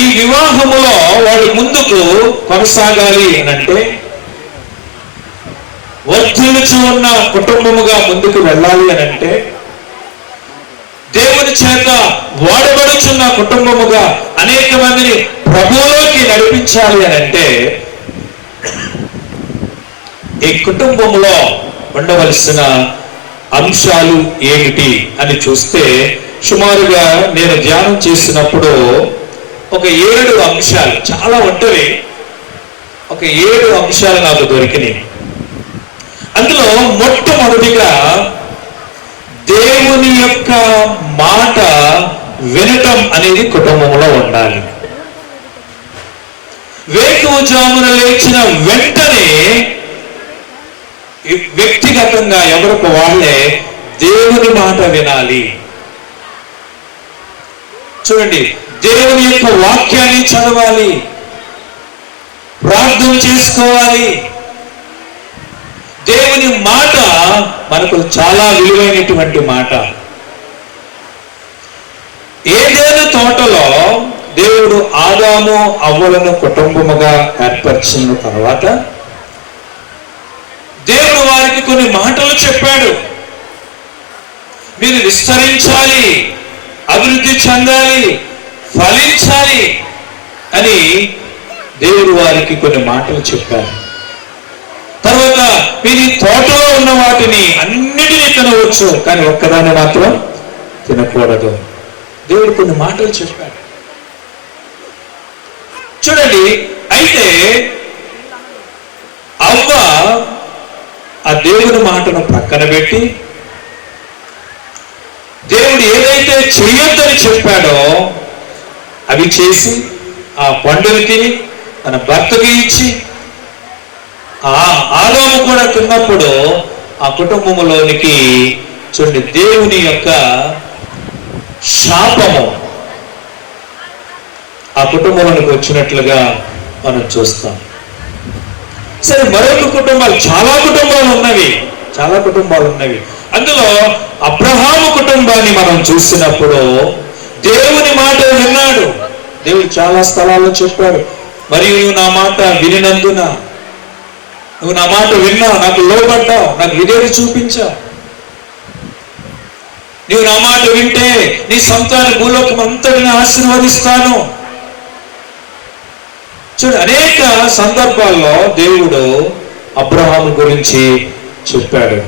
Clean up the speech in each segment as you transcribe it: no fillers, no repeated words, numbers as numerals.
ఈ వివాహములో వాడు ముందుకు కొనసాగాలి అంటే, వర్ధిల్లుచు ఉన్న కుటుంబముగా ముందుకు వెళ్ళాలి అంటే, దేవుని చేత వాడబడుచున్న కుటుంబముగా అనేక మందిని ప్రభువులోకి నడిపించాలి అంటే, ఈ కుటుంబంలో ఉండవలసిన అంశాలు ఏమిటి అని చూస్తే, సుమారుగా నేను ధ్యానం చేసినప్పుడు ఒక 7 అంశాలు, చాలా ఉంటవి, ఒక 7 అంశాలు నాకు దొరికినాయి. అందులో మొట్టమొదటిగా దేవుని యొక్క మాట వినటం అనేది కుటుంబంలో ఉండాలి. వేకువజామున లేచిన వెంటనే వ్యక్తిగతంగా ఎవరికి వాళ్ళే దేవుని మాట వినాలి. చూడండి, దేవుని యొక్క వాక్యాన్ని చదవాలి, ప్రార్థన చేసుకోవాలి. దేవుని మాట మనకు చాలా విలువైనటువంటి మాట. ఏదైనా తోటలో దేవుడు ఆదాము అవ్వలను కుటుంబముగా ఏర్పరిచిన తర్వాత దేవుడు వారికి కొన్ని మాటలు చెప్పాడు. మీరు విస్తరించాలి, అభివృద్ధి చెందాలి, ఫలించాలి అని దేవుడు వారికి కొన్ని మాటలు చెప్పారు. తర్వాత మీరు ఈ తోటలో ఉన్న వాటిని అన్నిటినీ తినవచ్చు, కానీ ఒక్కదాన్ని మాత్రం తినకూడదు. దేవుడు కొన్ని మాటలు చెప్పాడు. చూడండి, అయితే అవ్వ ఆ దేవుని మాటను ప్రక్కన పెట్టి దేవుడు ఏదైతే చేయొద్దని చెప్పాడో అవి చేసి ఆ పండుని తిని తన భర్తకి ఇచ్చి, ఆ ఆదాము కూడా తిన్నప్పుడు ఆ కుటుంబంలోనికి చూడండి దేవుని యొక్క శాపము ఆ కుటుంబంలోనికి వచ్చినట్లుగా మనం చూస్తాం. సరే, మరొక కుటుంబాలు, చాలా కుటుంబాలు ఉన్నవి. అందులో అబ్రహాము కుటుంబాన్ని మనం చూసినప్పుడు దేవుని మాట విన్నాడు. దేవుడు చాలా స్థలాల్లో చెప్పాడు, మరియు నువ్వు నా మాట వినినందున, నువ్వు నా మాట విన్నావు, నాకు లోబడ్డావు, నాకు విధేయత చూపించావు. నువ్వు నా మాట వింటే నీ సంతాన భూలోకం అంతటిని ఆశీర్వదిస్తాను. చూడు, అనేక సందర్భాల్లో దేవుడు అబ్రహాము గురించి చెప్పాడు.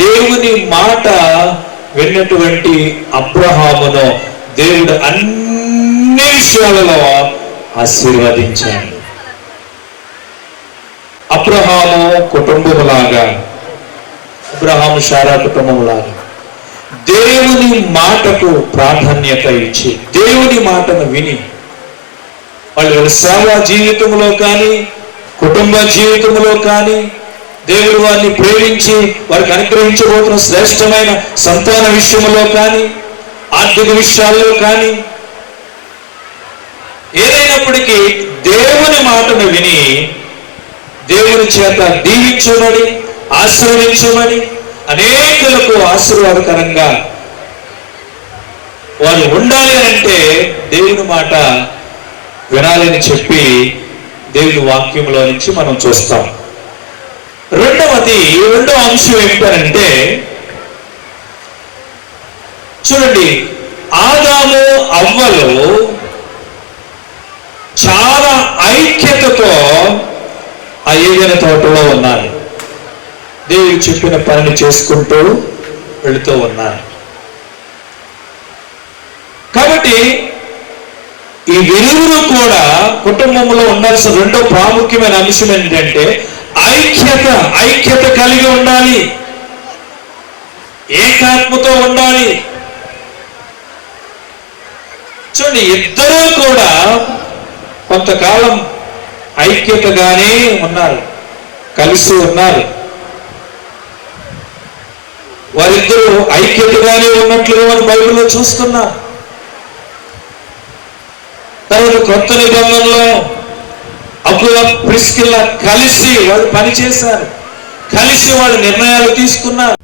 దేవుని మాట విన్నటువంటి అబ్రహామును దేవుడు అన్ని విషయాలలో ఆశీర్వదించాడు. అబ్రహాము కుటుంబములాగా, అబ్రహాము శారా కుటుంబములాగా దేవుని మాటకు ప్రాధాన్యత ఇచ్చి దేవుని మాటను విని వాళ్ళ సేవా జీవితంలో కానీ కుటుంబ జీవితంలో కానీ దేవుడు వారిని ప్రేమించి వారికి అనుగ్రహించబోతున్న శ్రేష్టమైన సంతాన విషయంలో కానీ ఆర్థిక విషయాల్లో కానీ ఏదైనప్పటికీ దేవుని మాటను విని దేవుని చేత దీవించబడి ఆశీర్వదించబడి అనేకులకు ఆశీర్వాదకరంగా వారు ఉండాలి అంటే దేవుని మాట వినాలని చెప్పి దేవుని వాక్యంలో నుంచి మనం చూస్తాం. రెండవ అంశం ఏమిటంటే, చూడండి, ఆదాము అవ్వలు చాలా ఐక్యతతో ఆ ఏదైనా తోటలో ఉన్నారు. దేవుడు చెప్పిన పనిని చేసుకుంటూ వెళుతూ ఉన్నారు. కాబట్టి ఈ విలువలు కూడా కుటుంబంలో ఉండాల్సిన రెండో ప్రాముఖ్యమైన అంశం ఏంటంటే ఐక్యత కలిగి ఉండాలి, ఏకాత్మతో ఉండాలి. చూడండి, ఇద్దరూ కూడా కొంతకాలం ఐక్యతగానే ఉన్నారు, కలిసి ఉన్నారు. వారిద్దరూ ఐక్యతగానే ఉన్నట్లుగా మనం బైబిల్లో చూస్తున్నాం. తర్వాత కొత్త నిబంధనలో అకుల ప్రిస్కిల్లా కలిసి వాళ్ళు పనిచేశారు, కలిసి వాళ్ళు నిర్ణయాలు తీసుకున్నారు.